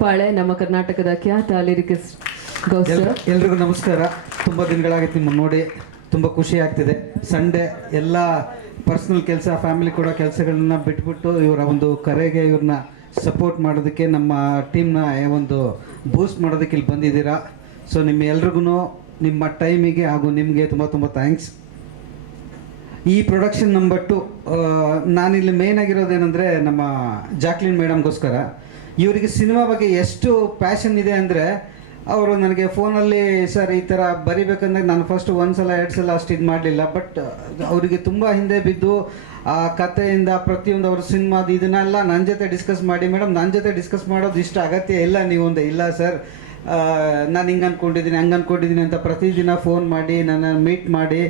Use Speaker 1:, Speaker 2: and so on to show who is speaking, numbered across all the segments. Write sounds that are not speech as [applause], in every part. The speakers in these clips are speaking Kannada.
Speaker 1: ಕಪ್ಪಾಳೆ ನಮ್ಮ ಕರ್ನಾಟಕದ ಖ್ಯಾತ ಲಿರಿಕಿಸ್ಟ್ ಗೌಸ್
Speaker 2: ಎಲ್- ಎಲ್ರಿಗೂ ನಮಸ್ಕಾರ. ತುಂಬ ದಿನಗಳಾಗಿತ್ತು ನಿಮ್ಮನ್ನು ನೋಡಿ. ತುಂಬ ಖುಷಿ ಆಗ್ತಿದೆ. ಸಂಡೇ ಎಲ್ಲ ಪರ್ಸ್ನಲ್ ಕೆಲಸ ಫ್ಯಾಮಿಲಿ ಕೂಡ ಕೆಲಸಗಳನ್ನ ಬಿಟ್ಬಿಟ್ಟು ಇವರ ಒಂದು ಕರೆಗೆ ಇವ್ರನ್ನ ಸಪೋರ್ಟ್ ಮಾಡೋದಕ್ಕೆ ನಮ್ಮ ಟೀಮ್ನ ಒಂದು ಬೂಸ್ಟ್ ಮಾಡೋದಕ್ಕೆ ಇಲ್ಲಿ ಬಂದಿದ್ದೀರಾ. ಸೊ ನಿಮ್ಮ ಎಲ್ರಿಗೂ ನಿಮ್ಮ ಟೈಮಿಗೆ ಹಾಗೂ ನಿಮಗೆ ತುಂಬ ತುಂಬ ಥ್ಯಾಂಕ್ಸ್ ಈ ಪ್ರೊಡಕ್ಷನ್ ನಂಬರ್ ಟು ನಾನಿಲ್ಲಿ ಮೇನ್ ಆಗಿರೋದೇನೆಂದರೆ ನಮ್ಮ ಜಾಕ್ಲಿನ್ ಮೇಡಮ್ಗೋಸ್ಕರ ಇವರಿಗೆ ಸಿನಿಮಾ ಬಗ್ಗೆ ಎಷ್ಟು ಪ್ಯಾಷನ್ ಇದೆ ಅಂದರೆ, ಅವರು ನನಗೆ ಫೋನಲ್ಲಿ ಸರ್, ಈ ಥರ ಬರಿಬೇಕಂದ್ರೆ ನಾನು ಫಸ್ಟ್ ಒಂದು ಸಲ, ಎರಡು ಸಲ ಅಷ್ಟು ಇದು ಮಾಡಲಿಲ್ಲ. ಬಟ್ ಅವರಿಗೆ ತುಂಬ ಹಿಂದೆ ಬಿದ್ದು, ಆ ಕಥೆಯಿಂದ ಪ್ರತಿಯೊಂದು ಅವ್ರ ಸಿನಿಮಾದ ಇದನ್ನೆಲ್ಲ ನನ್ನ ಜೊತೆ ಡಿಸ್ಕಸ್ ಮಾಡಿ. ಮೇಡಮ್ ನನ್ನ ಜೊತೆ ಡಿಸ್ಕಸ್ ಮಾಡೋದು ಇಷ್ಟ ಅಗತ್ಯ ಇಲ್ಲ. ನೀವು ಒಂದು, ಇಲ್ಲ, ಸರ್ ನಾನು ಹಿಂಗೆ ಅಂದ್ಕೊಂಡಿದ್ದೀನಿ ಹಂಗೆ ಅಂದ್ಕೊಂಡಿದ್ದೀನಿ ಅಂತ ಪ್ರತಿದಿನ ಫೋನ್ ಮಾಡಿ, ನನ್ನ ಮೀಟ್ ಮಾಡಿ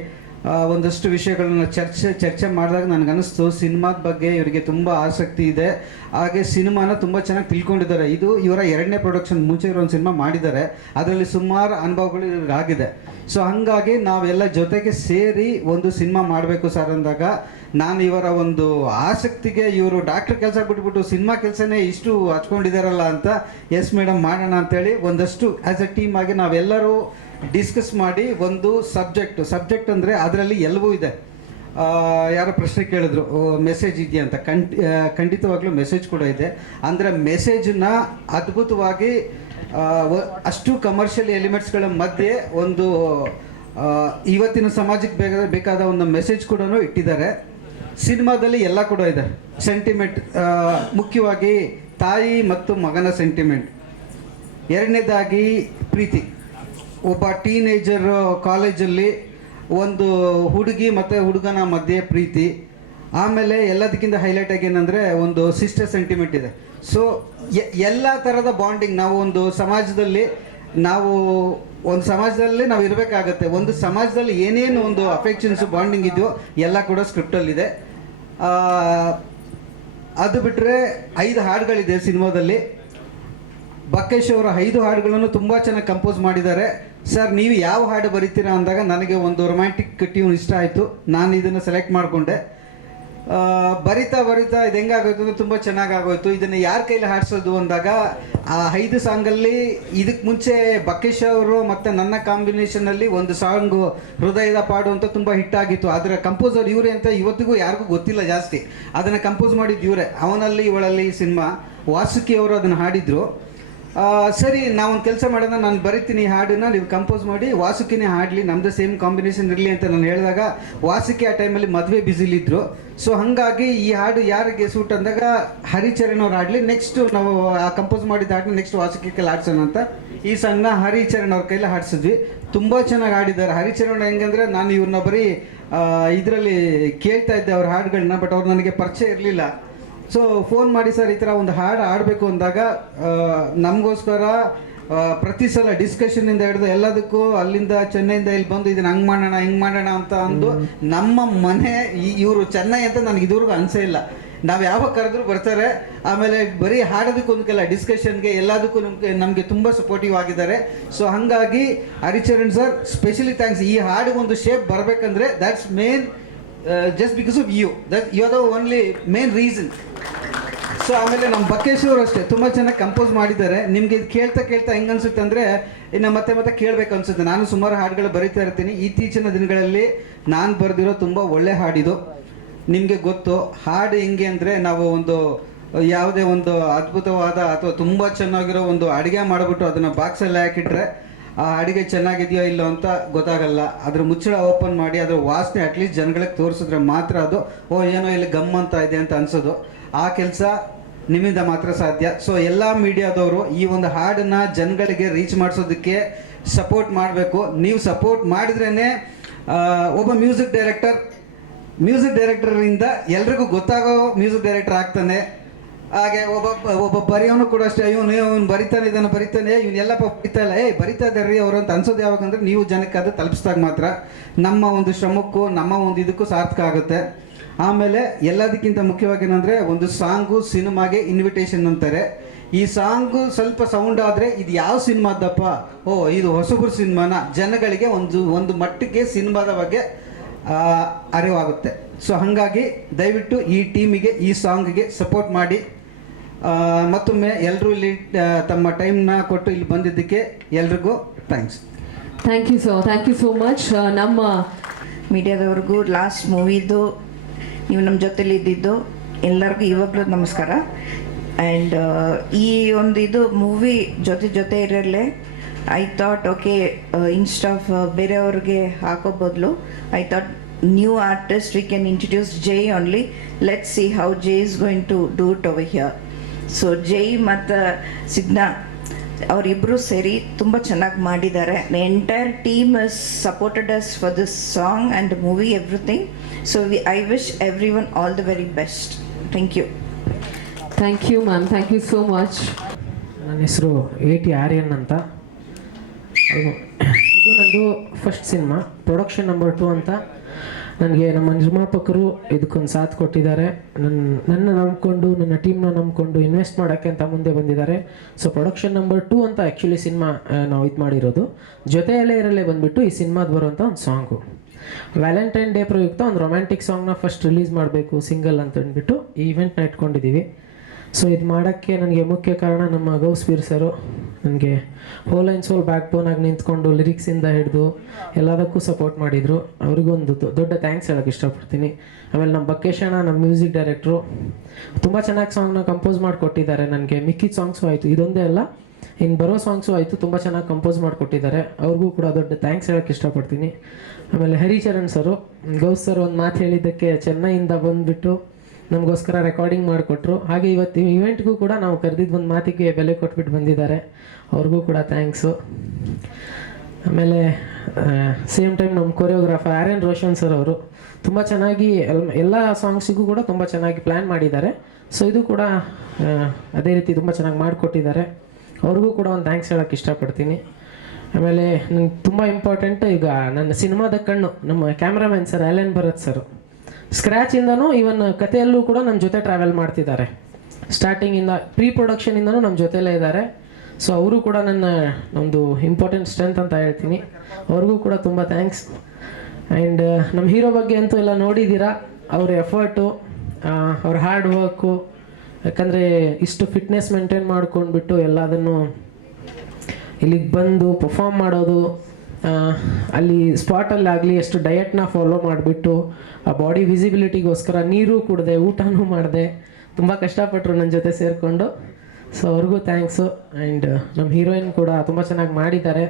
Speaker 2: ಒಂದಷ್ಟು ವಿಷಯಗಳನ್ನು ಚರ್ಚೆ ಚರ್ಚೆ ಮಾಡಿದಾಗ ನನಗನ್ನಿಸ್ತು, ಸಿನಿಮಾದ ಬಗ್ಗೆ ಇವರಿಗೆ ತುಂಬ ಆಸಕ್ತಿ ಇದೆ. ಹಾಗೆ ಸಿನಿಮಾನ ತುಂಬ ಚೆನ್ನಾಗಿ ತಿಳ್ಕೊಂಡಿದ್ದಾರೆ. ಇದು ಇವರ ಎರಡನೇ ಪ್ರೊಡಕ್ಷನ್ ಮುಂಚೆ ಒಂದು ಸಿನಿಮಾ ಮಾಡಿದ್ದಾರೆ. ಅದರಲ್ಲಿ ಸುಮಾರು ಅನುಭವಗಳು ಇವ್ರಿಗಾಗಿದೆ ಸೊ ಹಾಗಾಗಿ ನಾವೆಲ್ಲ ಜೊತೆಗೆ ಸೇರಿ ಒಂದು ಸಿನಿಮಾ ಮಾಡಬೇಕು ಸರ್ ಅಂದಾಗ ನಾನು ಇವರ ಒಂದು ಆಸಕ್ತಿಗೆ ಇವರು ಡಾಕ್ಟರ್ ಕೆಲಸ ಬಿಟ್ಬಿಟ್ಟು ಸಿನಿಮಾ ಕೆಲಸನೇ ಇಷ್ಟು ಹಚ್ಕೊಂಡಿದ್ದಾರಲ್ಲ ಅಂತ ಎಸ್ ಮೇಡಮ್ ಮಾಡೋಣ ಅಂತೇಳಿ ಒಂದಷ್ಟು ಆ್ಯಸ್ ಎ ಟೀಮ್ ಆಗಿ ನಾವೆಲ್ಲರೂ ಡಿಸ್ಕಸ್ ಮಾಡಿ ಒಂದು ಸಬ್ಜೆಕ್ಟ್ ಸಬ್ಜೆಕ್ಟ್ ಅಂದರೆ ಅದರಲ್ಲಿ ಎಲ್ಲವೂ ಇದೆ. ಯಾರೋ ಪ್ರಶ್ನೆ ಕೇಳಿದ್ರು ಮೆಸೇಜ್ ಇದೆಯಾ ಅಂತ. ಖಂಡ್ ಖಂಡಿತವಾಗ್ಲೂ ಮೆಸೇಜ್ ಕೂಡ ಇದೆ. ಅಂದರೆ ಮೆಸೇಜನ್ನ ಅದ್ಭುತವಾಗಿ ಅಷ್ಟು ಕಮರ್ಷಿಯಲ್ ಎಲಿಮೆಂಟ್ಸ್ಗಳ ಮಧ್ಯೆ ಒಂದು ಇವತ್ತಿನ ಸಮಾಜಕ್ಕೆ ಬೇಕಾದ ಬೇಕಾದ ಒಂದು ಮೆಸೇಜ್ ಕೂಡ ಇಟ್ಟಿದ್ದಾರೆ. ಸಿನಿಮಾದಲ್ಲಿ ಎಲ್ಲ ಕೂಡ ಇದೆ. ಸೆಂಟಿಮೆಂಟ್ ಮುಖ್ಯವಾಗಿ ತಾಯಿ ಮತ್ತು ಮಗನ ಸೆಂಟಿಮೆಂಟ್ ಎರಡನೇದಾಗಿ ಪ್ರೀತಿ. ಒಬ್ಬ ಟೀನೇಜರ್ ಕಾಲೇಜಲ್ಲಿ ಒಂದು ಹುಡುಗಿ ಮತ್ತು ಹುಡುಗನ ಮಧ್ಯೆ ಪ್ರೀತಿ. ಆಮೇಲೆ ಎಲ್ಲದಕ್ಕಿಂತ ಹೈಲೈಟ್ ಆಗಿ ಏನಂದರೆ ಒಂದು ಸಿಸ್ಟರ್ ಸೆಂಟಿಮೆಂಟ್ ಇದೆ. ಸೊ ಎಲ್ಲ ಥರದ ಬಾಂಡಿಂಗ್ ನಾವು ಒಂದು ಸಮಾಜದಲ್ಲಿ ನಾವು, ಒಂದು ಸಮಾಜದಲ್ಲಿ ನಾವು ಇರಬೇಕಾಗತ್ತೆ. ಒಂದು ಸಮಾಜದಲ್ಲಿ ಏನೇನು ಒಂದು ಅಫೆಕ್ಷನ್ಸ್ ಬಾಂಡಿಂಗ್ ಇದೆಯೋ ಎಲ್ಲ ಕೂಡ ಸ್ಕ್ರಿಪ್ಟಲ್ಲಿದೆ ಅದು ಬಿಟ್ಟರೆ ಐದು ಹಾಡುಗಳಿದೆ ಸಿನಿಮಾದಲ್ಲಿ. ಬಕ್ಕೇಶ್ ಅವರ ಐದು ಹಾಡುಗಳನ್ನು ತುಂಬ ಚೆನ್ನಾಗಿ ಕಂಪೋಸ್ ಮಾಡಿದ್ದಾರೆ. ಸರ್, ನೀವು ಯಾವ ಹಾಡು ಬರೀತೀರಾ ಅಂದಾಗ ನನಗೆ ಒಂದು ರೊಮ್ಯಾಂಟಿಕ್ ಟ್ಯೂನ್ ಇಷ್ಟ ಆಯಿತು. ನಾನು ಇದನ್ನು ಸೆಲೆಕ್ಟ್ ಮಾಡಿಕೊಂಡೆ. ಬರಿತಾ ಬರಿತಾ ಇದು ಹೆಂಗಾಗೋಯ್ತು ಅಂದರೆ ತುಂಬ ಚೆನ್ನಾಗಿ ಆಗೋಯ್ತು ಇದನ್ನು ಯಾರ ಕೈಲಿ ಹಾಡಿಸೋದು ಅಂದಾಗ ಆ ಐದು ಸಾಂಗಲ್ಲಿ ಇದಕ್ಕೆ ಮುಂಚೆ ಬಕೇಶ್ ಅವರು ಮತ್ತು ನನ್ನ ಕಾಂಬಿನೇಷನಲ್ಲಿ ಒಂದು ಸಾಂಗು ಹೃದಯದ ಪಾಡು ಅಂತ ತುಂಬ ಹಿಟ್ ಆಗಿತ್ತು. ಆದರೆ ಕಂಪೋಸರ್ ಇವರೇ ಅಂತ ಇವತ್ತಿಗೂ ಯಾರಿಗೂ ಗೊತ್ತಿಲ್ಲ ಜಾಸ್ತಿ. ಅದನ್ನು ಕಂಪೋಸ್ ಮಾಡಿದ್ದು ಇವರೇ. ಅವನಲ್ಲಿ, ಇವಳಲ್ಲಿ ಸಿನಿಮಾ. ವಾಸುಕಿ ಅವರು ಅದನ್ನು ಹಾಡಿದರು. ಸರಿ, ನಾವೊಂದು ಕೆಲಸ ಮಾಡೋಣ, ನಾನು ಬರಿತೀನಿ ಹಾಡನ್ನ, ನೀವು ಕಂಪೋಸ್ ಮಾಡಿ, ವಾಸುಕಿನೇ ಹಾಡಲಿ ನಮ್ಮದು ಸೇಮ್ ಕಾಂಬಿನೇಷನ್ ಇರಲಿ ಅಂತ ನಾನು ಹೇಳಿದಾಗ, ವಾಸುಕಿ ಆ ಟೈಮಲ್ಲಿ ಮದುವೆ ಬ್ಯುಸಿಲಿದ್ದರು ಸೊ ಹಾಗಾಗಿ ಈ ಹಾಡು ಯಾರಿಗೆ ಸೂಟ್ ಅಂದಾಗ, ಹರಿಚರಣ್ ಅವ್ರು ಹಾಡಲಿ. ನೆಕ್ಸ್ಟ್ ನಾವು, ಆ ಕಂಪೋಸ್ ಮಾಡಿದ ಹಾಡನ್ನ ನೆಕ್ಸ್ಟ್ ವಾಸುಕಿ ಕೈಲಿ ಹಾಡ್ಸೋಣ ಅಂತ. ಈ ಸಾಂಗ್ನ ಹರಿಚರಣ್ ಅವ್ರ ಕೈಲಿ ಹಾಡ್ಸಿದ್ವಿ. ತುಂಬ ಚೆನ್ನಾಗಿ ಹಾಡಿದ್ದಾರೆ. ಹರಿಚರಣ್ ಹೆಂಗಂದ್ರೆ, ನಾನು ಇವ್ರನ್ನ ಬರೀ ಇದರಲ್ಲಿ ಕೇಳ್ತಾ ಇದ್ದೆ ಅವ್ರ ಹಾಡುಗಳನ್ನ ಬಟ್ ಅವ್ರು ನನಗೆ ಪರಿಚಯ ಇರಲಿಲ್ಲ. ಸೊ ಫೋನ್ ಮಾಡಿ ಸರ್ ಈ ಥರ ಒಂದು ಹಾಡು ಆಡಬೇಕು ಅಂದಾಗ ನಮಗೋಸ್ಕರ ಪ್ರತಿ ಸಲ ಡಿಸ್ಕಷನಿಂದ ಹಿಡಿದು ಎಲ್ಲದಕ್ಕೂ ಅಲ್ಲಿಂದ ಚೆನ್ನೈಯಿಂದ ಇಲ್ಲಿ ಬಂದು ಇದನ್ನ ಹಂಗೆ ಮಾಡೋಣ ಹಿಂಗೆ ಮಾಡೋಣ ಅಂತ ಅಂದು ನಮ್ಮ ಮನೆ ಇವರು ಚೆನ್ನೈ ಅಂತ ನನಗೆ ಇದುವರೆಗೂ ಅನಿಸೇ ಇಲ್ಲ. ನಾವು ಯಾವಾಗ ಕರೆದ್ರು ಬರ್ತಾರೆ ಆಮೇಲೆ ಬರೀ ಹಾಡೋದಕ್ಕೂ ಒಂದಕ್ಕೆಲ್ಲ ಡಿಸ್ಕಷನ್ಗೆ ಎಲ್ಲದಕ್ಕೂ ನಮಗೆ ನಮಗೆ ತುಂಬ ಸಪೋರ್ಟಿವ್ ಆಗಿದ್ದಾರೆ. ಸೊ ಹಾಗಾಗಿ ಹರಿಚರಣ್ ಸರ್ ಸ್ಪೆಷಲಿ ಥ್ಯಾಂಕ್ಸ್ ಈ ಹಾಡಿಗೊಂದು ಶೇಪ್ ಬರಬೇಕಂದ್ರೆ that's main just because of you that you are the only main reason so ಆಮೇಲೆ ನಮ್ಮ ಬಕ್ಕೇಶ್ವರು ಅಷ್ಟೇ, ತುಂಬ ಚೆನ್ನಾಗಿ ಕಂಪೋಸ್ ಮಾಡಿದ್ದಾರೆ. ನಿಮ್ಗೆ ಇದು ಕೇಳ್ತಾ ಕೇಳ್ತಾ ಹೆಂಗೆ ಅನ್ಸುತ್ತೆ ಅಂದರೆ, ಇನ್ನು ಮತ್ತೆ ಮತ್ತೆ ಕೇಳಬೇಕು ಅನ್ಸುತ್ತೆ. ನಾನು ಸುಮಾರು ಹಾಡುಗಳು ಬರೀತಾ ಇರ್ತೀನಿ. ಇತ್ತೀಚಿನ ದಿನಗಳಲ್ಲಿ ನಾನು ಬರೆದಿರೋ ತುಂಬ ಒಳ್ಳೆ ಹಾಡಿದು, ನಿಮಗೆ ಗೊತ್ತು. ಹಾಡು ಹೆಂಗೆ ಅಂದರೆ, ನಾವು ಒಂದು, ಯಾವುದೇ ಒಂದು ಅದ್ಭುತವಾದ ಅಥವಾ ತುಂಬ ಚೆನ್ನಾಗಿರೋ ಒಂದು ಅಡುಗೆ ಮಾಡಿಬಿಟ್ಟು ಅದನ್ನು ಬಾಕ್ಸಲ್ಲಿ ಹಾಕಿಟ್ರೆ, ಆ ಅಡುಗೆ ಚೆನ್ನಾಗಿದೆಯೋ ಇಲ್ಲೋ ಅಂತ ಗೊತ್ತಾಗಲ್ಲ. ಅದ್ರ ಮುಚ್ಚಳ ಓಪನ್ ಮಾಡಿ, ಅದರ ವಾಸನೆ ಅಟ್ಲೀಸ್ಟ್ ಜನಗಳಿಗೆ ತೋರಿಸಿದ್ರೆ ಮಾತ್ರ ಅದು, ಓ, ಏನೋ ಇಲ್ಲಿ ಗಮ್ ಅಂತ ಇದೆ ಅಂತ ಅನ್ಸೋದು. ಆ ಕೆಲಸ ನಿಮ್ಮಿಂದ ಮಾತ್ರ ಸಾಧ್ಯ. ಸೊ ಎಲ್ಲ ಮೀಡಿಯಾದವರು ಈ ಒಂದು ಹಾಡನ್ನು ಜನಗಳಿಗೆ ರೀಚ್ ಮಾಡಿಸೋದಕ್ಕೆ ಸಪೋರ್ಟ್ ಮಾಡಬೇಕು. ನೀವು ಸಪೋರ್ಟ್ ಮಾಡಿದ್ರೇ ಒಬ್ಬ ಮ್ಯೂಸಿಕ್ ಡೈರೆಕ್ಟರ್ ಮ್ಯೂಸಿಕ್ ಡೈರೆಕ್ಟರಿಂದ ಎಲ್ರಿಗೂ ಗೊತ್ತಾಗೋ ಮ್ಯೂಸಿಕ್ ಡೈರೆಕ್ಟರ್ ಆಗ್ತಾನೆ. ಹಾಗೆ ಒಬ್ಬ ಒಬ್ಬ ಬರೆಯೋನು ಕೂಡ ಅಷ್ಟೇ ಇವನು ಇವನು ಬರಿತಾನೆ, ಇದನ್ನು ಬರಿತಾನೆ ಇವನ್ನೆಲ್ಲ ಬರಿತಾ ಇಲ್ಲ. ಏ ಬರಿತಾ ಇದ್ದಾರೆ ಅವರು ಅಂತ ಅನ್ಸೋದು ಯಾವಾಗ ಅಂದ್ರೆ ನೀವು ಜನಕ್ಕೆ ಅದು ತಲುಪಿಸಿದಾಗ ಮಾತ್ರ. ನಮ್ಮ ಒಂದು ಶ್ರಮಕ್ಕೂ, ನಮ್ಮ ಒಂದು ಇದಕ್ಕೂ ಸಾರ್ಥಕ ಆಗುತ್ತೆ. ಆಮೇಲೆ ಎಲ್ಲದಕ್ಕಿಂತ ಮುಖ್ಯವಾಗಿ ಏನಂದ್ರೆ ಒಂದು ಸಾಂಗು ಸಿನಿಮಾಗೆ ಇನ್ವಿಟೇಷನ್ ಅಂತಾರೆ. ಈ ಸಾಂಗು ಸ್ವಲ್ಪ ಸೌಂಡ್ ಆದರೆ ಇದು ಯಾವ ಸಿನಿಮಾದಪ್ಪ? ಓ ಇದು ಹೊಸಬರು ಸಿನಿಮಾನ? ಜನಗಳಿಗೆ ಒಂದು ಒಂದು ಮಟ್ಟಿಗೆ ಸಿನಿಮಾದ ಬಗ್ಗೆ ಆ, ಅರಿವಾಗುತ್ತೆ. ಸೊ ಹಾಗಾಗಿ ದಯವಿಟ್ಟು ಈ ಟೀಮಿಗೆ ಈ ಸಾಂಗ್ಗೆ ಸಪೋರ್ಟ್ ಮಾಡಿ. ಮತ್ತೊಮ್ಮೆ ಎಲ್ಲರೂ ಇಲ್ಲಿ ತಮ್ಮ ಟೈಮ್ನ ಕೊಟ್ಟು ಇಲ್ಲಿ ಬಂದಿದ್ದಕ್ಕೆ ಎಲ್ರಿಗೂ thanks
Speaker 1: thank you so thank you so much ನಮ್ಮ
Speaker 3: ಮೀಡಿಯಾದವ್ರಿಗೂ ಲಾಸ್ಟ್ ಮೂವಿದು ನೀವು ನಮ್ಮ ಜೊತೆಲಿ ಇದ್ದಿದ್ದು ಎಲ್ಲರಿಗೂ ಇವಾಗಲೂ ನಮಸ್ಕಾರ. ಆ್ಯಂಡ್ ಈ ಒಂದು ಇದು ಮೂವಿ ಜೊತೆ ಜೊತೆ ಇರಲ್ಲೇ I thought okay instead of ಬೇರೆಯವ್ರಿಗೆ ಹಾಕೋ ಬದಲು I thought new artist we can introduce Jai only let see how Jai is going to do it over here so Jai ಮತ್ತು ಸಿಗ್ನಾ ಅವರಿಬ್ಬರು ಸೇರಿ ತುಂಬ ಚೆನ್ನಾಗಿ ಮಾಡಿದ್ದಾರೆ. Entire team is supported us for this song and movie everything so we I wish everyone all all the very best thank you
Speaker 1: thank you ma'am thank you so much
Speaker 4: ನನ್ನ ಹೆಸರು ಎ ಟಿ ಆರ್ಯನ್ ಅಂತ. ಇದು ನಂದು first cinema production number two ಅಂತ. ನನಗೆ ನಮ್ಮ ನಿರ್ಮಾಪಕರು ಇದಕ್ಕೊಂದು ಸಾಥ್ ಕೊಟ್ಟಿದ್ದಾರೆ. ನನ್ನ ನನ್ನ ನಂಬಿಕೊಂಡು ನನ್ನ ಟೀಮ್ನ ನಂಬಿಕೊಂಡು ಇನ್ವೆಸ್ಟ್ ಮಾಡೋಕ್ಕೆ ಅಂತ ಮುಂದೆ ಬಂದಿದ್ದಾರೆ. ಸೊ ಪ್ರೊಡಕ್ಷನ್ ನಂಬರ್ ಟು ಅಂತ ಆ್ಯಕ್ಚುಲಿ ಸಿನಿಮಾ ನಾವು ಇದು ಮಾಡಿರೋದು. ಜೊತೆಯಲ್ಲೇ ಇರಲ್ಲೇ ಬಂದುಬಿಟ್ಟು ಈ ಸಿನಿಮಾದ ಬರುವಂಥ ಒಂದು ಸಾಂಗು ವ್ಯಾಲೆಂಟೈನ್ ಡೇ ಪ್ರಯುಕ್ತ ಒಂದು ರೊಮ್ಯಾಂಟಿಕ್ ಸಾಂಗ್ನ ಫಸ್ಟ್ ರಿಲೀಸ್ ಮಾಡಬೇಕು ಸಿಂಗಲ್ ಅಂತ ಅಂದ್ಬಿಟ್ಟು ಈ ಇವೆಂಟ್ನ ಇಟ್ಕೊಂಡಿದ್ದೀವಿ ಸೊ ಇದು ಮಾಡೋಕ್ಕೆ ನನಗೆ ಮುಖ್ಯ ಕಾರಣ ನಮ್ಮ ಗೌಸ್ಪೀರ್ ಸರು. ನನಗೆ ಹೋಲ್ ಆ್ಯಂಡ್ ಸೋಲ್ ಬ್ಯಾಕ್ ಬೋನಾಗಿ ನಿಂತ್ಕೊಂಡು ಲಿರಿಕ್ಸಿಂದ ಹಿಡಿದು ಎಲ್ಲದಕ್ಕೂ ಸಪೋರ್ಟ್ ಮಾಡಿದರು. ಅವ್ರಿಗೊಂದು ದೊಡ್ಡ ಥ್ಯಾಂಕ್ಸ್ ಹೇಳೋಕ್ಕೆ ಇಷ್ಟಪಡ್ತೀನಿ. ಆಮೇಲೆ ನಮ್ಮ ಬಕ್ಕೇಶಣ್ಣ ನಮ್ಮ ಮ್ಯೂಸಿಕ್ ಡೈರೆಕ್ಟ್ರು ತುಂಬ ಚೆನ್ನಾಗಿ ಸಾಂಗ್ನ ಕಂಪೋಸ್ ಮಾಡಿಕೊಟ್ಟಿದ್ದಾರೆ ನನಗೆ. ಮಿಕ್ಕಿದ ಸಾಂಗ್ಸು ಆಯಿತು. ಇದೊಂದೇ ಅಲ್ಲ ಇನ್ನು ಬರೋ ಸಾಂಗ್ಸು ಆಯಿತು, ತುಂಬ ಚೆನ್ನಾಗಿ ಕಂಪೋಸ್ ಮಾಡಿಕೊಟ್ಟಿದ್ದಾರೆ. ಅವ್ರಿಗೂ ಕೂಡ ದೊಡ್ಡ ಥ್ಯಾಂಕ್ಸ್ ಹೇಳೋಕ್ಕೆ ಇಷ್ಟಪಡ್ತೀನಿ. ಆಮೇಲೆ ಹರಿಚರಣ್ ಸರು, ಗೌಸ್ ಸರ್ ಒಂದು ಮಾತು ಹೇಳಿದ್ದಕ್ಕೆ ಚೆನ್ನೈಯಿಂದ ಬಂದುಬಿಟ್ಟು ನಮಗೋಸ್ಕರ ರೆಕಾರ್ಡಿಂಗ್ ಮಾಡಿಕೊಟ್ರು. ಹಾಗೆ ಇವತ್ತು ಇವೆಂಟ್ಗೂ ಕೂಡ ನಾವು ಕರೆದಿದ್ದು ಒಂದು ಮಾತಿಗೆ ಬೆಲೆ ಕೊಟ್ಬಿಟ್ಟು ಬಂದಿದ್ದಾರೆ. ಅವ್ರಿಗೂ ಕೂಡ ಥ್ಯಾಂಕ್ಸು ಆಮೇಲೆ ಸೇಮ್ ಟೈಮ್ ನಮ್ಮ choreographer R N Roshan sir ಅವರು ತುಂಬ ಚೆನ್ನಾಗಿ ಎಲ್- ಎಲ್ಲ ಸಾಂಗ್ಸಿಗೂ ಕೂಡ ತುಂಬ ಚೆನ್ನಾಗಿ ಪ್ಲ್ಯಾನ್ ಮಾಡಿದ್ದಾರೆ. ಸೊ ಇದು ಕೂಡ ಅದೇ ರೀತಿ ತುಂಬ ಚೆನ್ನಾಗಿ ಮಾಡಿಕೊಟ್ಟಿದ್ದಾರೆ. ಅವ್ರಿಗೂ ಕೂಡ ಒಂದು ಥ್ಯಾಂಕ್ಸ್ ಹೇಳೋಕ್ಕೆ ಇಷ್ಟಪಡ್ತೀನಿ. ಆಮೇಲೆ ನಂಗೆ ತುಂಬ ಇಂಪಾರ್ಟೆಂಟ್ ಈಗ ನನ್ನ ಸಿನಿಮಾದ ಕಣ್ಣು, ನಮ್ಮ cameraman sir Allen Bharath sir ಸ್ಕ್ರ್ಯಾಚಿಂದನೂ even ಕಥೆಯಲ್ಲೂ ಕೂಡ ನನ್ನ ಜೊತೆ ಟ್ರಾವೆಲ್ ಮಾಡ್ತಿದ್ದಾರೆ. ಸ್ಟಾರ್ಟಿಂಗಿಂದ ಪ್ರೀ ಪ್ರೊಡಕ್ಷನಿಂದನೂ ನಮ್ಮ ಜೊತೆಲೇ ಇದ್ದಾರೆ. ಸೊ ಅವರು ಕೂಡ ನನ್ನ ಒಂದು ಇಂಪಾರ್ಟೆಂಟ್ ಸ್ಟ್ರೆಂತ್ ಅಂತ ಹೇಳ್ತೀನಿ. ಅವ್ರಿಗೂ ಕೂಡ ತುಂಬ ಥ್ಯಾಂಕ್ಸ್ ಆ್ಯಂಡ್ ನಮ್ಮ ಹೀರೋ ಬಗ್ಗೆ ಅಂತೂ ಎಲ್ಲ ನೋಡಿದ್ದೀರಾ? ಅವ್ರ ಎಫರ್ಟು ಅವ್ರ ಹಾರ್ಡ್ ವರ್ಕು ಯಾಕಂದರೆ ಇಷ್ಟು ಫಿಟ್ನೆಸ್ ಮೇಂಟೈನ್ ಮಾಡ್ಕೊಂಡ್ಬಿಟ್ಟು ಎಲ್ಲದನ್ನು ಇಲ್ಲಿಗೆ ಬಂದು ಪರ್ಫಾಮ್ ಮಾಡೋದು ಅಲ್ಲಿ ಸ್ಪಾಟಲ್ಲಾಗಲಿ ಎಷ್ಟು ಡಯಟ್ನ ಫಾಲೋ ಮಾಡಿಬಿಟ್ಟು, ಆ ಬಾಡಿ ವಿಸಿಬಿಲಿಟಿಗೋಸ್ಕರ ನೀರು ಕುಡಿದೆ, ಊಟನೂ ಮಾಡಿದೆ, ತುಂಬ ಕಷ್ಟಪಟ್ಟರು ನನ್ನ ಜೊತೆ ಸೇರಿಕೊಂಡು. ಸೊ ಅವ್ರಿಗೂ ಥ್ಯಾಂಕ್ಸು ಆ್ಯಂಡ್ ನಮ್ಮ ಹೀರೋಯಿನ್ ಕೂಡ ತುಂಬ ಚೆನ್ನಾಗಿ ಮಾಡಿದ್ದಾರೆ.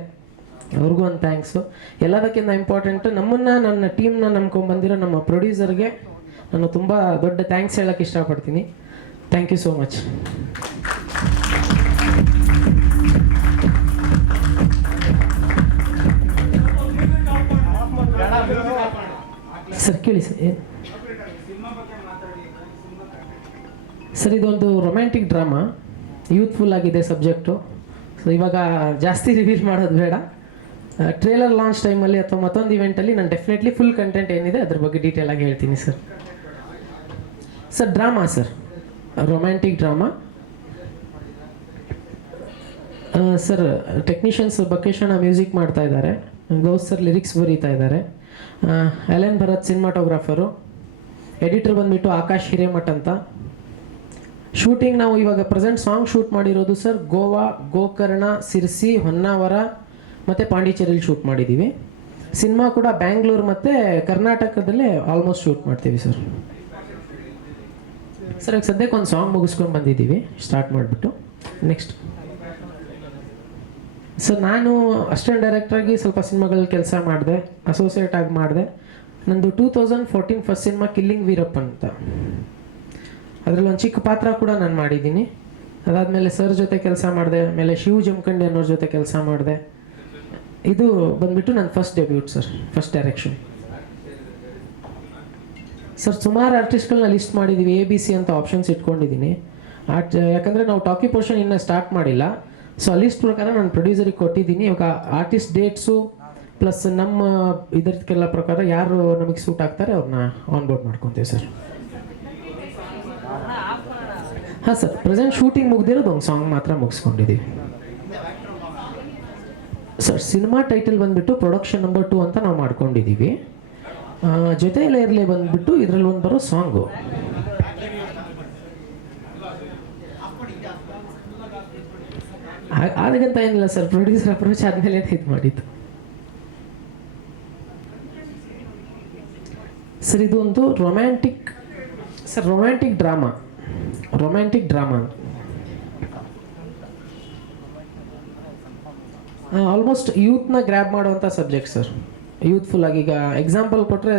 Speaker 4: ಅವ್ರಿಗೂ ಒಂದು ಥ್ಯಾಂಕ್ಸು ಎಲ್ಲದಕ್ಕಿಂತ ಇಂಪಾರ್ಟೆಂಟು ನಮ್ಮನ್ನು, ನನ್ನ ಟೀಮ್ನ ನಂಬ್ಕೊಂಡ್ಬಂದಿರೋ ನಮ್ಮ ಪ್ರೊಡ್ಯೂಸರ್ಗೆ ನಾನು ತುಂಬ ದೊಡ್ಡ ಥ್ಯಾಂಕ್ಸ್ ಹೇಳೋಕ್ಕೆ ಇಷ್ಟಪಡ್ತೀನಿ. Thank you so much sir, ಕೇಳಿ ಸರ್ ಸರ್, ಇದೊಂದು ರೊಮ್ಯಾಂಟಿಕ್ ಡ್ರಾಮಾ ಯೂತ್ಫುಲ್ ಆಗಿದೆ ಸಬ್ಜೆಕ್ಟು ಸೊ ಇವಾಗ ಜಾಸ್ತಿ ರಿವೀಲ್ ಮಾಡೋದು ಬೇಡ. ಟ್ರೇಲರ್ ಲಾಂಚ್ ಟೈಮಲ್ಲಿ ಅಥವಾ ಮತ್ತೊಂದು ಇವೆಂಟಲ್ಲಿ ನಾನು ಡೆಫಿನೆಟ್ಲಿ ಫುಲ್ ಕಂಟೆಂಟ್ ಏನಿದೆ ಅದ್ರ ಬಗ್ಗೆ ಡೀಟೇಲ್ ಆಗಿ ಹೇಳ್ತೀನಿ sir. Sir drama sir. Romantic drama sir technicians ಬಕೇಶಣ್ಣ music ಮಾಡ್ತಾ ಇದ್ದಾರೆ. ಗೌಸ್ ಸರ್ ಲಿರಿಕ್ಸ್ ಬರೀತಾ ಇದ್ದಾರೆ. ಅಲೆನ್ ಭರತ್ ಸಿನಿಮಾಟೋಗ್ರಾಫರು, ಎಡಿಟರ್ ಬಂದ್ಬಿಟ್ಟು ಆಕಾಶ್ ಹಿರೇಮಠ್ ಅಂತ. ಶೂಟಿಂಗ್ ನಾವು ಇವಾಗ ಪ್ರೆಸೆಂಟ್ ಸಾಂಗ್ ಶೂಟ್ ಮಾಡಿರೋದು ಸರ್, ಗೋವಾ, ಗೋಕರ್ಣ, ಸಿರ್ಸಿ, ಹೊನ್ನಾವರ, ಮತ್ತು ಪಾಂಡಿಚೇರಿಯಲ್ಲಿ ಶೂಟ್ ಮಾಡಿದ್ದೀವಿ ಸಿನಿಮಾ ಕೂಡ ಬ್ಯಾಂಗ್ಳೂರು ಮತ್ತು ಕರ್ನಾಟಕದಲ್ಲೇ ಆಲ್ಮೋಸ್ಟ್ ಶೂಟ್ ಮಾಡ್ತೀವಿ ಸರ್. ಸರ್, ಈಗ ಸದ್ಯಕ್ಕೆ ಒಂದು ಸಾಂಗ್ ಮುಗಿಸ್ಕೊಂಡು ಬಂದಿದ್ದೀವಿ, ಸ್ಟಾರ್ಟ್ ಮಾಡಿಬಿಟ್ಟು ನೆಕ್ಸ್ಟ್ ಸರ್ ನಾನು ಅಸಿಸ್ಟೆಂಟ್ ಡೈರೆಕ್ಟ್ರಾಗಿ ಸ್ವಲ್ಪ ಸಿನಿಮಾಗಳಲ್ಲಿ ಕೆಲಸ ಮಾಡಿದೆ ಅಸೋಸಿಯೇಟ್ ಆಗಿ ಮಾಡಿದೆ. ನಂದು two thousand fourteen first cinema killing Veerappa ಅಂತ. ಅದರಲ್ಲಿ ಒಂದು ಚಿಕ್ಕ ಪಾತ್ರ ಕೂಡ ನಾನು ಮಾಡಿದ್ದೀನಿ. ಅದಾದಮೇಲೆ ಸರ್ ಜೊತೆ ಕೆಲಸ ಮಾಡಿದೆ, ಆಮೇಲೆ ಶಿವ್ ಜಮಖಂಡಿ ಅನ್ನೋರ ಜೊತೆ ಕೆಲಸ ಮಾಡಿದೆ. ಇದು ಬಂದ್ಬಿಟ್ಟು ನನ್ನ first debut sir first direction sir ಸುಮಾರು ಆರ್ಟಿಸ್ಟ್ಗಳನ್ನ ಲಿಸ್ಟ್ ಮಾಡಿದ್ದೀವಿ ಎ ಬಿ ಸಿ ಅಂತ ಆಪ್ಷನ್ಸ್ ಇಟ್ಕೊಂಡಿದ್ದೀನಿ ಆರ್ಟ್ ಯಾಕಂದರೆ ನಾವು ಟಾಕಿ ಪೋರ್ಷನ್ ಇನ್ನೂ ಸ್ಟಾರ್ಟ್ ಮಾಡಿಲ್ಲ. ಸೊ ಲಿಸ್ಟ್ ಪ್ರಕಾರ ನಾನು ಪ್ರೊಡ್ಯೂಸರಿಗೆ ಕೊಟ್ಟಿದ್ದೀನಿ. ಇವಾಗ ಆರ್ಟಿಸ್ಟ್ ಡೇಟ್ಸು ಪ್ಲಸ್ ನಮ್ಮ ಇದಕ್ಕೆಲ್ಲ ಪ್ರಕಾರ ಯಾರು ನಮಗೆ ಸೂಟ್ ಆಗ್ತಾರೆ ಅವ್ರನ್ನ ಆನ್ಬೋರ್ಡ್ ಮಾಡ್ಕೊತೀವಿ ಸರ್ ಹಾಂ ಸರ್ ಪ್ರೆಸೆಂಟ್ ಶೂಟಿಂಗ್ ಮುಗ್ದಿರೋದು ಒಂದು ಸಾಂಗ್ ಮಾತ್ರ ಮುಗಿಸ್ಕೊಂಡಿದ್ದೀವಿ ಸರ್ ಸಿನಿಮಾ ಟೈಟಲ್ ಬಂದುಬಿಟ್ಟು ಪ್ರೊಡಕ್ಷನ್ ನಂಬರ್ ಟು ಅಂತ ನಾವು ಮಾಡ್ಕೊಂಡಿದ್ದೀವಿ ಜೊತೆಯಲ್ಲೇ ಇರಲಿ ಬಂದ್ಬಿಟ್ಟು ಇದರಲ್ಲಿ ಒಂದು ಬರೋ ಸಾಂಗು ಅದಕ್ಕಂತ ಏನಿಲ್ಲ ಸರ್ ಪ್ರೊಡ್ಯೂಸರ್ ಅಪ್ರೋಚ್ ಆದಮೇಲೆ ಇದು ಮಾಡಿದ್ದು? ಸರ್, ಇದು ಒಂದು romantic sir romantic drama romantic drama almost ಯೂತ್ನ grab ಮಾಡುವಂಥ ಸಬ್ಜೆಕ್ಟ್ ಸರ್ ಯೂತ್ಫುಲ್ ಆಗಿ, ಈಗ ಎಕ್ಸಾಂಪಲ್ ಕೊಟ್ಟರೆ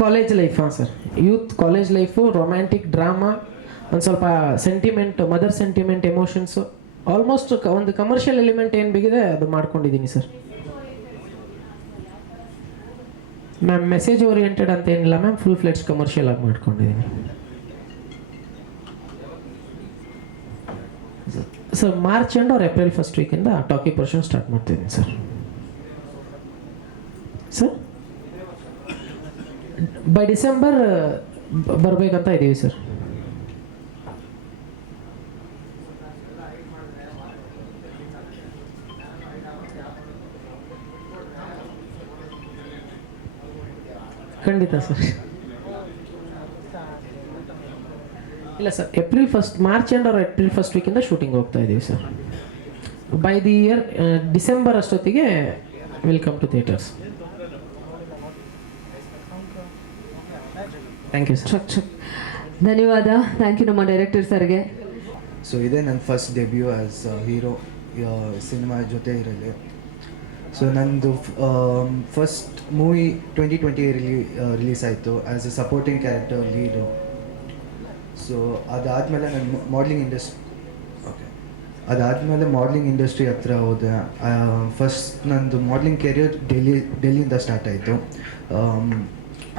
Speaker 4: ಕಾಲೇಜ್ ಲೈಫ್ ಹಾಂ sir youth college life romantic drama ಒಂದು ಸ್ವಲ್ಪ sentiment mother sentiment emotions almost ಒಂದು ಕಮರ್ಷಿಯಲ್ ಎಲಿಮೆಂಟ್ ಏನು ಬೇಕಿದೆ ಅದು ಮಾಡ್ಕೊಂಡಿದ್ದೀನಿ ಸರ್ ಮ್ಯಾಮ್ ಮೆಸೇಜ್ ಓರಿಯೆಂಟೆಡ್ ಅಂತ ಏನಿಲ್ಲ ಮ್ಯಾಮ್ ಫುಲ್ ಫ್ಲೆಡ್ಸ್ ಕಮರ್ಷಿಯಲ್ ಆಗಿ ಮಾಡ್ಕೊಂಡಿದ್ದೀನಿ. ಸರ್ ಮಾರ್ಚ್ ಎಂಡ್ ಅವ್ರ ಏಪ್ರಿಲ್ ಫಸ್ಟ್ ವೀಕಿಂದ ಟಾಕಿ ಪರ್ಷನ್ ಸ್ಟಾರ್ಟ್ ಮಾಡ್ತಿದ್ದೀನಿ ಸರ್ ಸರ್ ಬೈ ಡಿಸೆಂಬರ್ ಬರಬೇಕಂತ ಇದ್ದೀವಿ ಸರ್ ಖಂಡಿತ ಸರ್. ಇಲ್ಲ sir April first March end ಅವ್ರ ಏಪ್ರಿಲ್ ಫಸ್ಟ್ ವೀಕಿಂದ ಶೂಟಿಂಗ್ ಹೋಗ್ತಾ ಇದ್ದೀವಿ sir. By the year December ಅಷ್ಟೊತ್ತಿಗೆ welcome to theatres thank you sir
Speaker 1: ಧನ್ಯವಾದ. ಥ್ಯಾಂಕ್ ಯು ನಮ್ಮ ಡೈರೆಕ್ಟರ್ ಸರ್ಗೆ
Speaker 5: ಸೊ ಇದೇ ನನ್ನ first debut as hero cinema ಜೊತೆ ಇರಲಿ. ಸೊ ನಂದು first movie twenty twenty release release ಆಯಿತು as a supporting character lead so ಅದಾದಮೇಲೆ ನಾನು ಮಾಡ್ಲಿಂಗ್ ಇಂಡಸ್ಟ್ರಿ ಓಕೆ ಅದಾದಮೇಲೆ ಮಾಡ್ಲಿಂಗ್ ಇಂಡಸ್ಟ್ರಿ ಹತ್ರ ಹೋದೆ. ಫಸ್ಟ್ ನಂದು ಮಾಡ್ಲಿಂಗ್ ಕೆರಿಯರ್ ಡೆಲ್ಲಿ ಡೆಲ್ಲಿಯಿಂದ ಸ್ಟಾರ್ಟ್ ಆಯಿತು.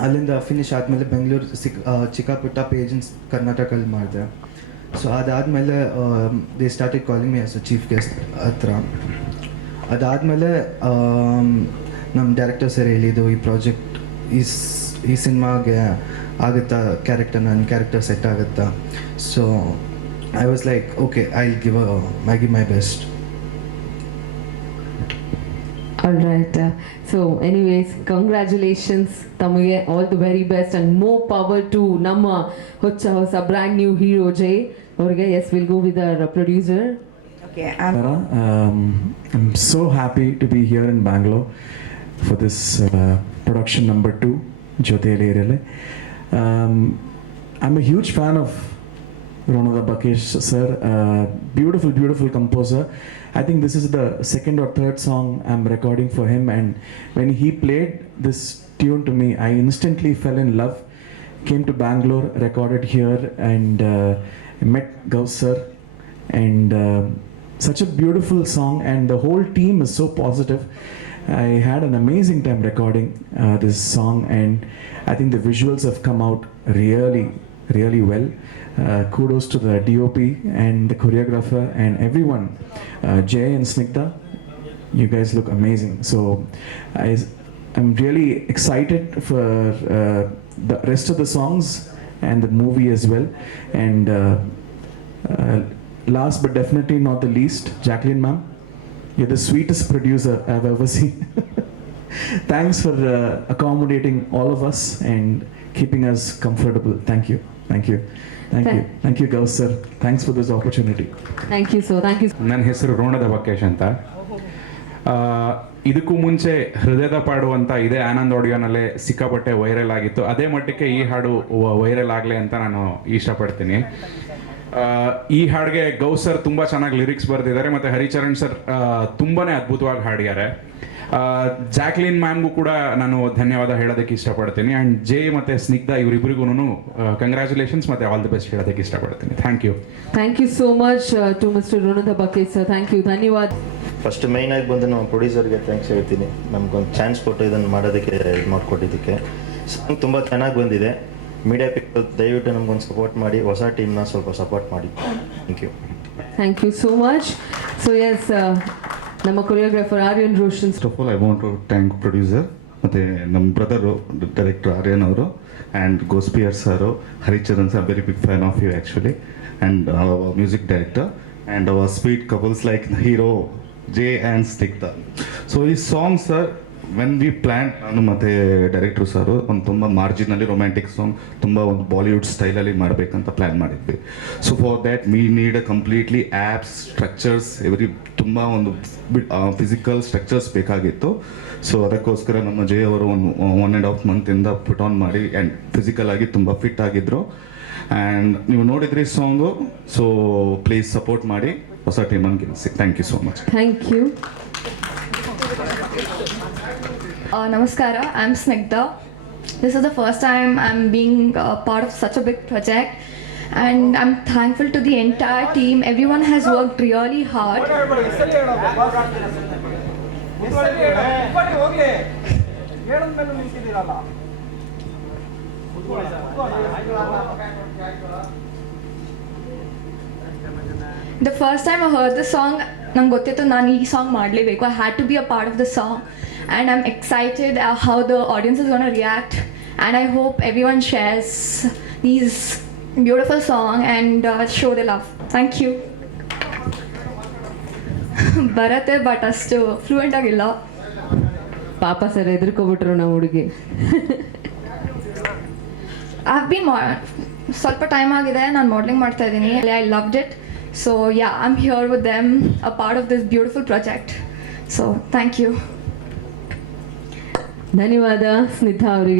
Speaker 5: ಅಲ್ಲಿಂದ ಫಿನಿಶ್ ಆದಮೇಲೆ ಬೆಂಗಳೂರು ಸಿಕ್ ಚಿಕ್ಕಪುಟ್ಟ ಪೇಜನ್ಸ್ ಕರ್ನಾಟಕಲ್ಲಿ ಮಾಡಿದೆ. ಸೊ ಅದಾದಮೇಲೆ they started calling me as a chief guest ಹತ್ರ. ಅದಾದಮೇಲೆ ನಮ್ಮ ಡೈರೆಕ್ಟರ್ ಸರ್ ಹೇಳಿದ್ದು ಈ ಪ್ರಾಜೆಕ್ಟ್ ಈ ಈ ಸಿನಿಮಾಗೆ ಆಗುತ್ತಾ ಕ್ಯಾರೆಕ್ಟರ್ ನನ್ನ ಕ್ಯಾರೆಕ್ಟರ್ ಸೆಟ್ ಆಗುತ್ತಾ? So I was like okay I give I give my best
Speaker 1: all right so anyways congratulations ತಮಗೆ all the very best and more power to ನಮ್ಮ ಹೊಚ್ಚ ಹೊಸ ಬ್ರ್ಯಾಂಡ್ ನ್ಯೂ ಹೀರೋ ಜೈ ಅವ್ರಿಗೆ. Yes will go with our producer
Speaker 3: okay
Speaker 6: Tara, um, I'm so happy to be here in Bangalore for this uh, production number two, Jyote Lerele. Um, I'm a huge fan of Ronada Bakesh sir, uh, beautiful, beautiful composer. I think this is the second or third song I'm recording for him, and when he played this tune to me, I instantly fell in love. Came to Bangalore, recorded here, and uh, met Gauss sir, and uh, such a beautiful song, and the whole team is so positive. I had an amazing time recording uh, this song, and I think the visuals have come out really, really well. Uh, kudos to the DOP and the choreographer and everyone. Uh, Jay and Snigdha, you guys look amazing. So I, I'm really excited for uh, the rest of the songs and the movie as well. And uh, uh, last but definitely not the least, Jacqueline ma'am, you're the sweetest producer I've ever seen. Thanks for uh, accommodating all of us and keeping us comfortable. Thank you. Thank you. Thank you. Thank you, Gauss sir. Thanks for this opportunity.
Speaker 1: Thank you, sir. Thank you.
Speaker 7: ನನ್ನ ಹೆಸರು ರೋಣದ ಬಕೇಶ್ ಅಂತ ಆ, ಇದಕ್ಕೂ ಮುಂಚೆ ಹೃದಯದ ಪಾಡು ಅಂತ ಇದೇ ಆನಂದ್ ಆಡಿಯೋನಲ್ಲೇ ಸಿಕ್ಕಾಪಟ್ಟೆ ವೈರಲ್ ಆಗಿತ್ತು ಅದೇ ಮಟ್ಟಕ್ಕೆ ಈ ಹಾಡು ವೈರಲ್ ಆಗಲಿ ಅಂತ ನಾನು ಇಷ್ಟಪಡ್ತೀನಿ ಈ ಹಾಡಿಗೆ ಗೌ ಸರ್ ತುಂಬ ಚೆನ್ನಾಗಿ ಲಿರಿಕ್ಸ್ ಬರೆದಿದ್ದಾರೆ ಮತ್ತು ಹರಿಚರಣ್ ಸರ್ ತುಂಬಾ ತುಂಬಾನೇ ಅದ್ಭುತವಾಗಿ ಹಾಡಿದ್ದಾರೆ ಜಾಕ್ಲಿನ್ ಮ್ಯಾಮ್ಗೂ ಕೂಡ ನಾನು ಧನ್ಯವಾದ ಹೇಳೋದಕ್ಕೆ ಇಷ್ಟಪಡ್ತೀನಿ. ಆ್ಯಂಡ್ ಜೆ ಮತ್ತು ಸ್ನಿಗ್ಧ ಇವರಿಬ್ಬರಿಗೂ ಕಂಗ್ರ್ಯಾಚುಲೇಷನ್ಸ್ ಮತ್ತು ಆಲ್ ದಿ ಬೆಸ್ಟ್ ಹೇಳೋದಕ್ಕೆ ಇಷ್ಟಪಡ್ತೀನಿ. Thank you
Speaker 1: thank you so much to mister ರೋನದ ಬಕೇಟ್ ಸರ್ ಥ್ಯಾಂಕ್ ಯು ಧನ್ಯವಾದ.
Speaker 8: ಫಸ್ಟ್ ಮೈನ್ ಆಗಿ ಬಂದು ನಮ್ಮ ಪ್ರೊಡ್ಯೂಸರ್ಗೆ ಥ್ಯಾಂಕ್ಸ್ ಹೇಳ್ತೀನಿ. ನಮ್ಗೊಂದು ಚಾನ್ಸ್ ಕೊಟ್ಟು ಇದನ್ನು ಮಾಡೋದಕ್ಕೆ ಇದು ಮಾಡಿಕೊಟ್ಟಿದ್ದಕ್ಕೆ. ಸಾಂಗ್ ತುಂಬ ಚೆನ್ನಾಗಿ ಬಂದಿದೆ. ಮೀಡಿಯಾ ಪೀಪಲ್ ದಯವಿಟ್ಟು ನಮ್ಗೊಂದು ಸಪೋರ್ಟ್ ಮಾಡಿ ಹೊಸ ಟೀಮ್ನ ಸ್ವಲ್ಪ ಸಪೋರ್ಟ್ ಮಾಡಿ. Thank you
Speaker 1: thank you so much so yes ನಮ್ಮ choreographer Aryan Roshan
Speaker 9: first of all I want to thank producer ಮತ್ತು ನಮ್ಮ ಬ್ರದರು ಡೈರೆಕ್ಟರ್ ಆರ್ಯನ್ ಅವರು and ಗೋಸ್ಪಿಯರ್ sir Haricharan sir very big fan of you actually and music director and our sweet couples like hero Jay and Snigdha so ಈ song sir when we plan ನಾನು ಮತ್ತು ಡೈರೆಕ್ಟ್ರು ಸರು, ಒಂದು ತುಂಬ ಮಾರ್ಜಿನಲ್ಲಿ ರೊಮ್ಯಾಂಟಿಕ್ ಸಾಂಗ್ ತುಂಬ ಒಂದು ಬಾಲಿವುಡ್ ಸ್ಟೈಲಲ್ಲಿ ಮಾಡಬೇಕಂತ ಪ್ಲ್ಯಾನ್ ಮಾಡಿದ್ವಿ. So for that me need a completely abs structures every ತುಂಬ ಒಂದು ಫಿಸಿಕಲ್ ಸ್ಟ್ರಕ್ಚರ್ಸ್ ಬೇಕಾಗಿತ್ತು. ಸೊ ಅದಕ್ಕೋಸ್ಕರ ನಮ್ಮ ಜಯ ಅವರು ಒಂದು ಒನ್ ಆ್ಯಂಡ್ ಹಾಫ್ ಮಂತಿಂದ ಪುಟ್ ಆನ್ ಮಾಡಿ ಆ್ಯಂಡ್ ಫಿಸಿಕಲ್ ಆಗಿ ತುಂಬ ಫಿಟ್ ಆಗಿದ್ರು. ಆ್ಯಂಡ್ ನೀವು ನೋಡಿದ್ರಿ ಸಾಂಗು ಸೊ ಪ್ಲೀಸ್ ಸಪೋರ್ಟ್ ಮಾಡಿ, ಹೊಸ ಟೀಮನ್ನು ಗೆಲ್ಲಿಸಿ. Thank you so much
Speaker 1: thank you
Speaker 10: Uh, Namaskara, I'm Snigdha. This is the first time I'm being uh, part of such a big project, and I'm thankful to the entire team. Everyone has worked really hard. The first time I heard the song, ನಂಗೆ ಗೊತ್ತಿತ್ತು ನಾನು ಈ ಸಾಂಗ್ ಮಾಡಲೇಬೇಕು I had to be a part of the song and I am excited how the audience is gonna react and I hope every one shares is beautiful song and show the love thank you ಬರತ್ತೆ ಬಟ್ ಅಷ್ಟು ಫ್ಲೂಯೆಂಟ್ ಆಗಿಲ್ಲ.
Speaker 1: ಪಾಪ ಸರ್ ಎದುರ್ಕೊಬಿಟ್ರು ನಾವು ಹುಡುಗಿ. [laughs]
Speaker 10: ಐ ಬೀನ್ ಸ್ವಲ್ಪ ಟೈಮ್ ಆಗಿದೆ ನಾನು ಮಾಡಲಿಂಗ್ ಮಾಡ್ತಾ ಇದ್ದೀನಿ. I loved it so yeah I am here with them a part of this beautiful project so thank you
Speaker 1: ಧನ್ಯವಾದ ಸ್ನಿಗ್ಧಾ ಅವರಿಗೆ.